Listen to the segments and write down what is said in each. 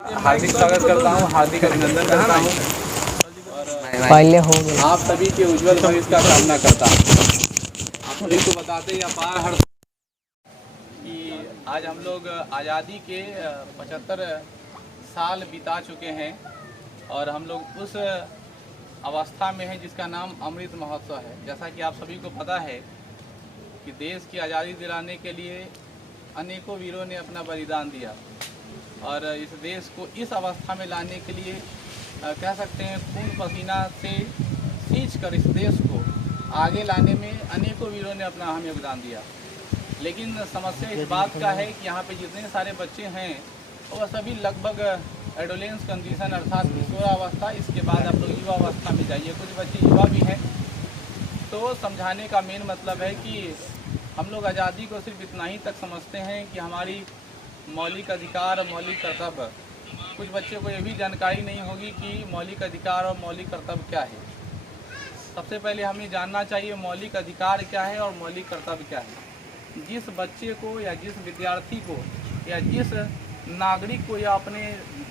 हार्दिक स्वागत करता हूँ, हार्दिक अभिनंदन करता हूँ और पहले हो गया। आप सभी के उज्जवल भविष्य का कामना करता हूँ। आप सभी को बताते ही अपार हर्ष कि आज हम लोग आज़ादी के 75 साल बिता चुके हैं और हम लोग उस अवस्था में हैं जिसका नाम अमृत महोत्सव है। जैसा कि आप सभी को पता है कि देश की आज़ादी दिलाने के लिए अनेकों वीरों ने अपना बलिदान दिया और इस देश को इस अवस्था में लाने के लिए कह सकते हैं खून पसीना से सींच कर इस देश को आगे लाने में अनेकों वीरों ने अपना अहम योगदान दिया। लेकिन समस्या इस बात का है कि यहाँ पे जितने सारे बच्चे हैं वह सभी लगभग एडोलेंस कंडीशन अर्थात किशोरावस्था, इसके बाद आप लोग युवा अवस्था में जाइए, कुछ बच्चे युवा भी हैं। तो समझाने का मेन मतलब है कि हम लोग आज़ादी को सिर्फ इतना ही तक समझते हैं कि हमारी मौलिक अधिकार और मौलिक कर्तव्य। कुछ बच्चों को ये भी जानकारी नहीं होगी कि मौलिक अधिकार और मौलिक कर्तव्य क्या है। सबसे पहले हमें जानना चाहिए मौलिक अधिकार क्या है और मौलिक कर्तव्य क्या है। जिस बच्चे को या जिस विद्यार्थी को या जिस नागरिक को या अपने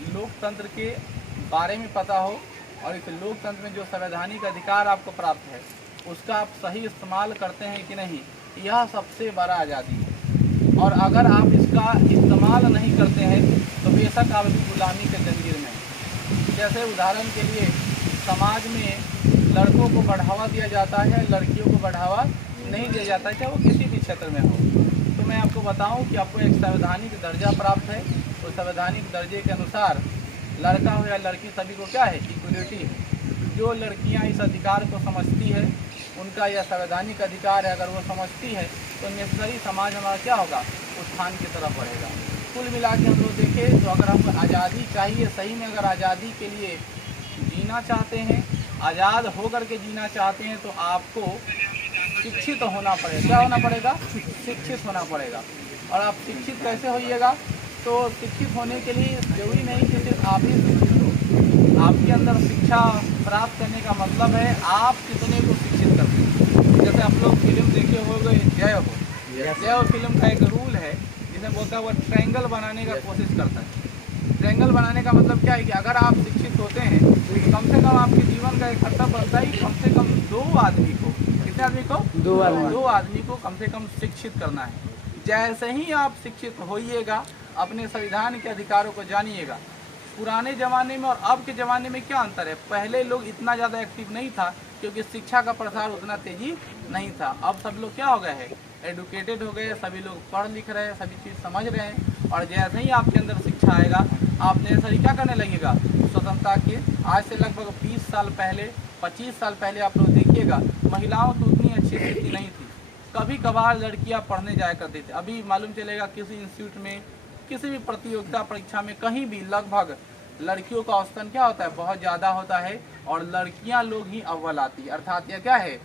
लोकतंत्र के बारे में पता हो और इस लोकतंत्र में जो संवैधानिक अधिकार आपको प्राप्त है उसका आप सही इस्तेमाल करते हैं कि नहीं, यह सबसे बड़ा आज़ादी है। और अगर आप इसका इस्तेमाल नहीं करते हैं तो बेशक आप भी गुलामी के जंजीर में हैं। जैसे उदाहरण के लिए समाज में लड़कों को बढ़ावा दिया जाता है, लड़कियों को बढ़ावा नहीं दिया जाता, चाहे वो किसी भी क्षेत्र में हो। तो मैं आपको बताऊं कि आपको एक संवैधानिक दर्जा प्राप्त है, तो संवैधानिक दर्जे के अनुसार लड़का हो या लड़की सभी को क्या है, इक्वलिटी है। जो लड़कियां इस अधिकार को समझती है, उनका यह संवैधानिक अधिकार है, अगर वो समझती है तो नेचुरली समाज हमारा क्या होगा, उत्थान की तरफ बढ़ेगा। कुल मिला के हम लोग देखें तो अगर हमको आज़ादी चाहिए, सही में अगर आज़ादी के लिए जीना चाहते हैं, आज़ाद होकर के जीना चाहते हैं तो आपको शिक्षित होना पड़ेगा। क्या होना पड़ेगा? शिक्षित होना पड़ेगा। और आप शिक्षित कैसे होइएगा? तो शिक्षित होने के लिए जरूरी नहीं कि सिर्फ आप ही शिक्षित हो। आपके अंदर शिक्षा प्राप्त करने का मतलब है आप कितने को शिक्षित करते हैं। जैसे आप लोग फिल्म देखे हो गए जय हो फिल्म का एक रूल है जिसमें बोलता है वो ट्रायंगल बनाने का कोशिश करता है। ट्रायंगल बनाने का मतलब क्या है कि अगर आप शिक्षित होते हैं तो कम से कम आपके जीवन का एक कर्तव्य बनता है कम से कम दो आदमी को, कितने आदमी को? दो आदमी को कम से कम शिक्षित करना है। जैसे ही आप शिक्षित होइएगा, अपने संविधान के अधिकारों को जानिएगा। पुराने ज़माने में और अब के ज़माने में क्या अंतर है? पहले लोग इतना ज़्यादा एक्टिव नहीं था क्योंकि शिक्षा का प्रसार उतना तेज़ी नहीं था। अब सब लोग क्या हो गए हैं, एडुकेटेड हो गए, सभी लोग पढ़ लिख रहे हैं, सभी चीज़ समझ रहे हैं। और जैसे ही आपके अंदर शिक्षा आएगा, आप नेचुरली क्या करने लगेगा, स्वतंत्रता के आज से लगभग 20 साल पहले, 25 साल पहले आप लोग देखिएगा महिलाओं की उतनी अच्छी स्थिति नहीं थी। कभी कभार लड़कियाँ पढ़ने जाया करती थी। अभी मालूम चलेगा किसी इंस्टीट्यूट में, किसी भी प्रतियोगिता परीक्षा में, कहीं भी लगभग लड़कियों का औसतन क्या होता है, बहुत ज़्यादा होता है और लड़कियां लोग ही अव्वल आती है। अर्थात यह क्या है,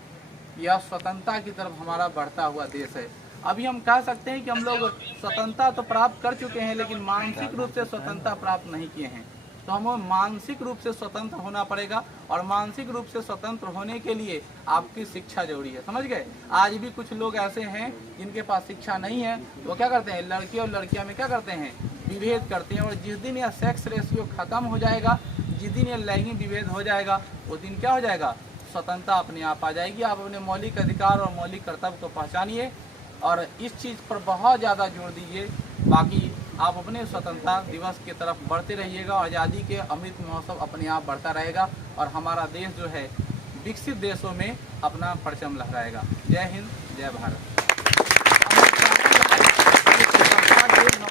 यह स्वतंत्रता की तरफ हमारा बढ़ता हुआ देश है। अभी हम कह सकते हैं कि हम लोग स्वतंत्रता तो प्राप्त कर चुके हैं लेकिन मानसिक रूप से स्वतंत्रता प्राप्त नहीं किए हैं। तो हमें मानसिक रूप से स्वतंत्र होना पड़ेगा और मानसिक रूप से स्वतंत्र होने के लिए आपकी शिक्षा जरूरी है। समझ गए? आज भी कुछ लोग ऐसे हैं जिनके पास शिक्षा नहीं है, वो क्या करते हैं, लड़के और लड़कियां में क्या करते हैं, विभेद करते हैं। और जिस दिन यह सेक्स रेशियो खत्म हो जाएगा, जिस दिन यह लैंगिक विभेद हो जाएगा, उस दिन क्या हो जाएगा, स्वतंत्रता अपने आप आ जाएगी। आप अपने मौलिक अधिकार और मौलिक कर्तव्य को पहचानिए और इस चीज़ पर बहुत ज़्यादा जोर दीजिए। बाकी आप अपने स्वतंत्रता दिवस की तरफ बढ़ते रहिएगा। आज़ादी के अमृत महोत्सव अपने आप बढ़ता रहेगा और हमारा देश जो है विकसित देशों में अपना परचम लहराएगा। जय हिंद, जय भारत।